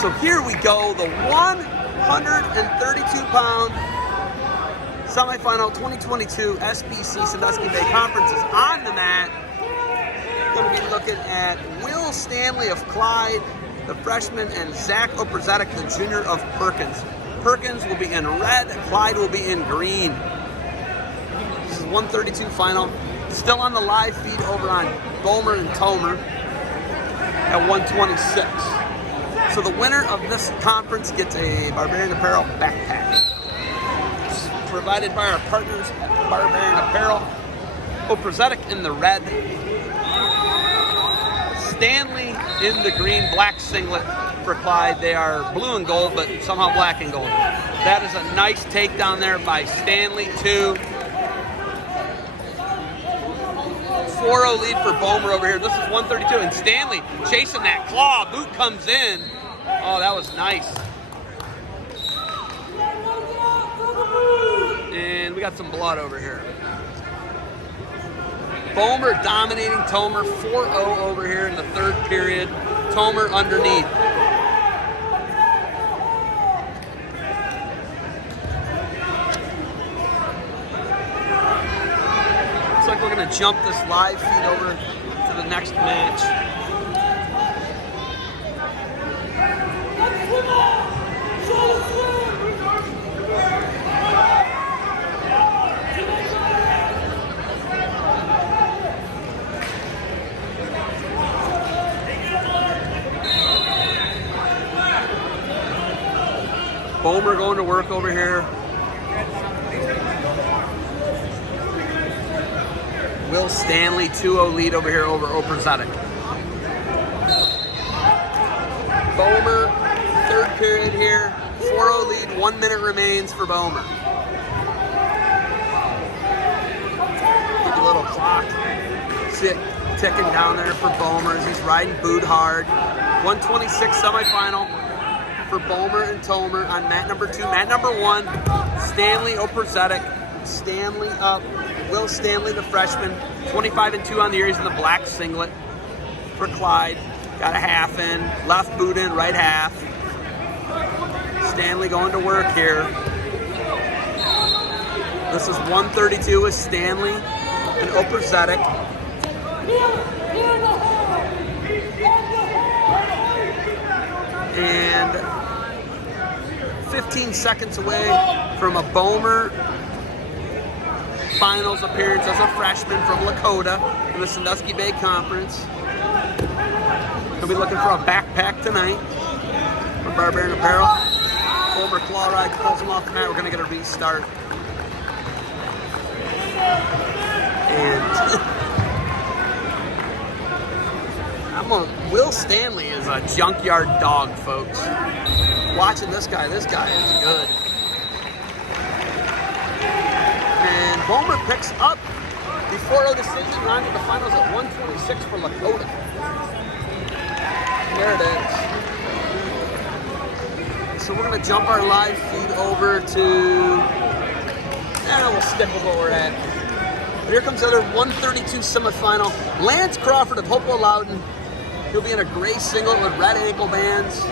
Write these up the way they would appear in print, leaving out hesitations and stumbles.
So here we go, the 132-pound semifinal 2022 SBC Sandusky Bay Conference is on the mat. Going to be looking at Will Stanley of Clyde, the freshman, and Zach Oprzadek, the junior of Perkins. Perkins will be in red, Clyde will be in green. This is 132 final. Still on the live feed over on Bomer and Tomer at 126. So the winner of this conference gets a Barbarian Apparel backpack. It's provided by our partners at Barbarian Apparel. Oprzadek in the red. Stanley in the green, black singlet for Clyde. They are blue and gold, but somehow black and gold. That is a nice takedown there by Stanley, too. 4-0 lead for Bomer over here. This is 132, and Stanley chasing that claw. Boot comes in. Oh, that was nice. And we got some blood over here. Bomer dominating Tomer, 4-0 over here in the third period. Tomer underneath. Looks like we're going to jump this live feed over to the next match. Bomer going to work over here. Will Stanley 2-0 lead over here over Oprzadek. Bomer, third period here. 4-0 lead, 1 minute remains for Bomer. Get a little clock. See it ticking down there for Bomer as he's riding boot hard. 126 semifinal for Bomer and Tomer on mat number 2. Mat number 1, Stanley Oprzadek. Stanley up. Will Stanley, the freshman, 25-2 on the year. He's in the black singlet for Clyde. Got a half in, left boot in, right half. Stanley going to work here. This is 132 with Stanley and Oprzadek. And 15 seconds away from a Bomer finals appearance as a freshman from Lakota in the Sandusky Bay Conference. He'll be looking for a backpack tonight from Barbarian Apparel. Bomer claw ride pulls him off the mat. We're going to get a restart. And Will Stanley is a junkyard dog, folks. Watching this guy is good. And Bomer picks up the 4-0 decision, rounding the finals at 126 for Lakota. There it is. So we're going to jump our live feed over to, we'll stick with what we're at. But here comes the other 132 semifinal. Lance Crawford of Hopewell Loudon. He'll be in a gray singlet with red ankle bands.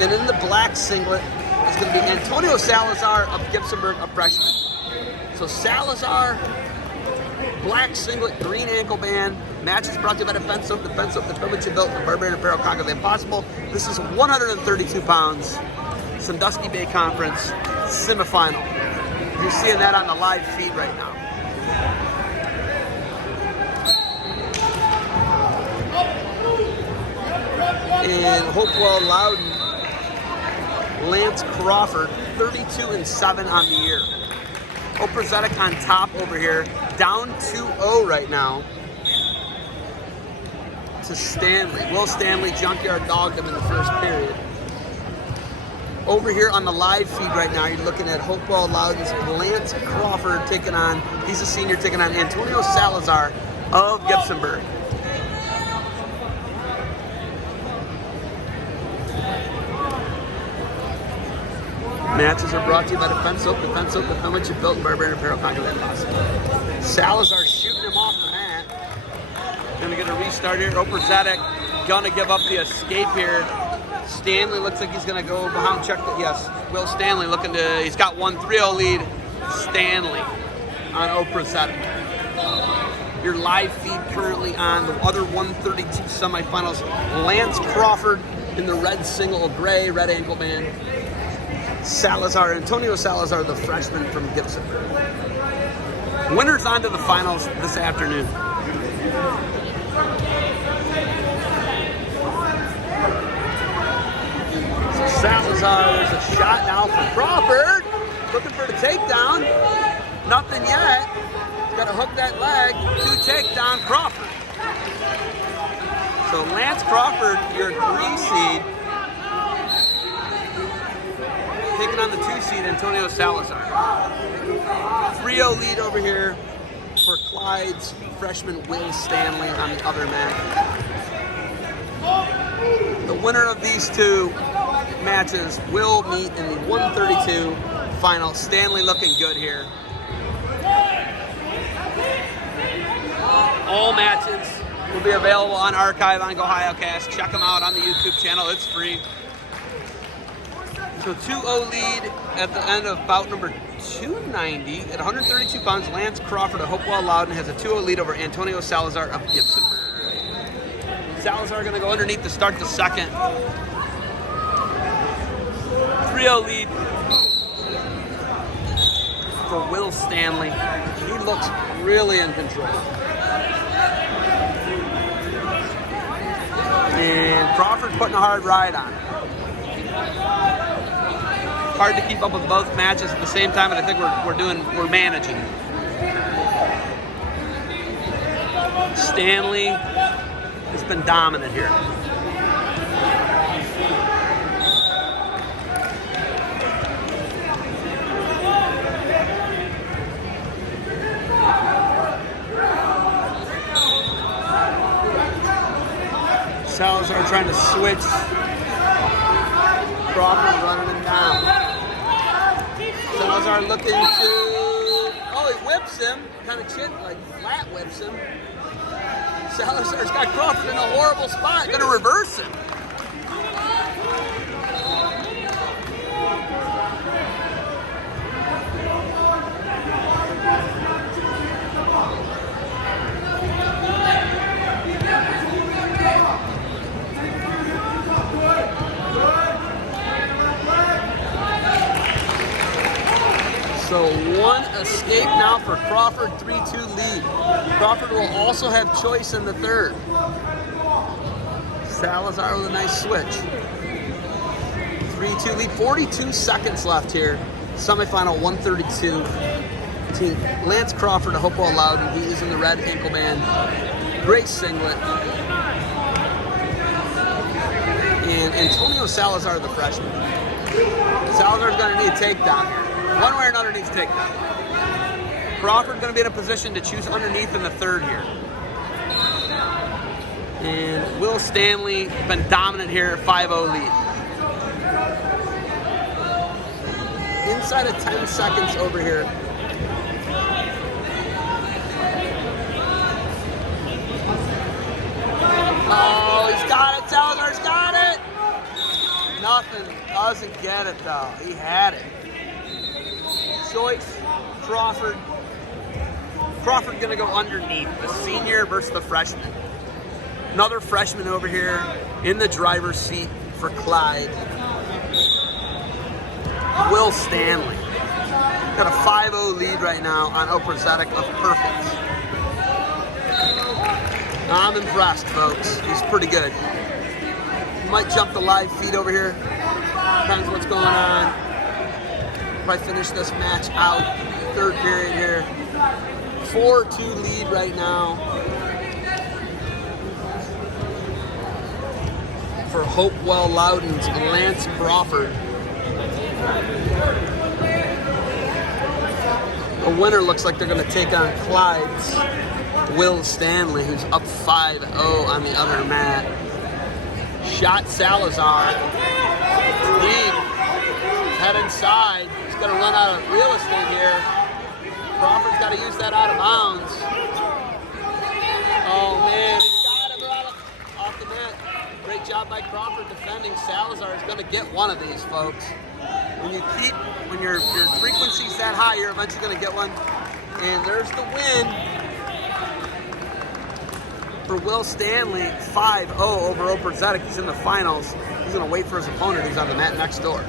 And in the black singlet is going to be Antonio Salazar of Gibsonburg, a freshman. So Salazar, black singlet, green ankle band. Match is brought to you by Defense Soap, the privilege you built, the Barbarian Apparel, conquer the impossible. This is 132 pounds, Sandusky Bay Conference semifinal. You're seeing that on the live feed right now. And Hopewell Loudon, Lance Crawford, 32-7 on the year. Oprzadek on top over here, down 2-0 right now to Stanley. Will Stanley junkyard dogged him in the first period. Over here on the live feed right now, you're looking at Hopewell Loudon's Lance Crawford taking on, he's a senior, taking on Antonio Salazar of Gibsonburg. Matches are brought to you by Defense Soap, the privilege you built, Barbarian Apparel, conquer that possible. Salazar shooting him off the mat. Gonna get a restart here. Oprzadek gonna give up the escape here Stanley looks like he's going to go behind, check the, yes, Will Stanley looking to, he's got 1-3-0 lead. Stanley on Oprzadek. Your live feed currently on the other 132 semifinals. Lance Crawford in the red single, gray, red ankle band. Antonio Salazar, the freshman from Gibson. Winners on to the finals this afternoon. So Salazar, there's a shot now for Crawford. Looking for the takedown. Nothing yet. Got to hook that leg to takedown Crawford. So Lance Crawford, your 3 seed, taking on the 2 seed, Antonio Salazar. 3-0 lead over here for Clyde's freshman Will Stanley on the other mat. The winner of these 2 matches will meet in the 132 final. Stanley looking good here. All matches will be available on archive on GoHioCast. Check them out on the YouTube channel. It's free. So 2-0 lead at the end of bout number 290 at 132 pounds. Lance Crawford of Hopewell Loudon has a 2-0 lead over Antonio Salazar of Gibson. Salazar going to go underneath to start the second. 3-0 lead for Will Stanley. He looks really in control. And Crawford putting a hard ride on. Hard to keep up with both matches at the same time, but I think we're managing. Stanley has been dominant here. Salazar trying to switch. Crawford running him down. Salazar looking to, oh, he whips him, kind of flat whips him. Salazar's got Crawford in a horrible spot, gonna reverse him. So 1 escape now for Crawford, 3-2 lead. Crawford will also have choice in the third. Salazar with a nice switch. 3-2 lead, 42 seconds left here. Semifinal 132. Team Lance Crawford of Hopewell Loudon. He is in the red ankle band. Great singlet. And Antonio Salazar, the freshman. Salazar's going to need a takedown here. One way or another needs takedown. Crawford going to be in a position to choose underneath in the third here. And Will Stanley been dominant here, 5-0 lead. Inside of 10 seconds over here. Oh, he's got it. Salazar's got it. Nothing. Doesn't get it though. He had it. Choice, Crawford. Crawford gonna go underneath. The senior versus the freshman. Another freshman over here in the driver's seat for Clyde. Will Stanley. Got a 5-0 lead right now on Oprzadek of Perkins. I'm impressed, folks. He's pretty good. Might jump the live feed over here. Depends what's going on. Probably finish this match out. Third period here. 4-2 lead right now for Hopewell Loudon's Lance Crawford. The winner looks like they're going to take on Clyde's Will Stanley, who's up 5-0 on the other mat. Shot Salazar. Deep. Head inside. He's going to run out of real estate here. Crawford's got to use that out of bounds. Oh, man. He's got him off the mat. Great job. job by Crawford defending. Salazar is going to get one of these, folks. When your frequency's that high, you're eventually going to get one. And there's the win for Will Stanley, 5-0 over Oprzadek. He's in the finals. He's going to wait for his opponent who's on the mat next door.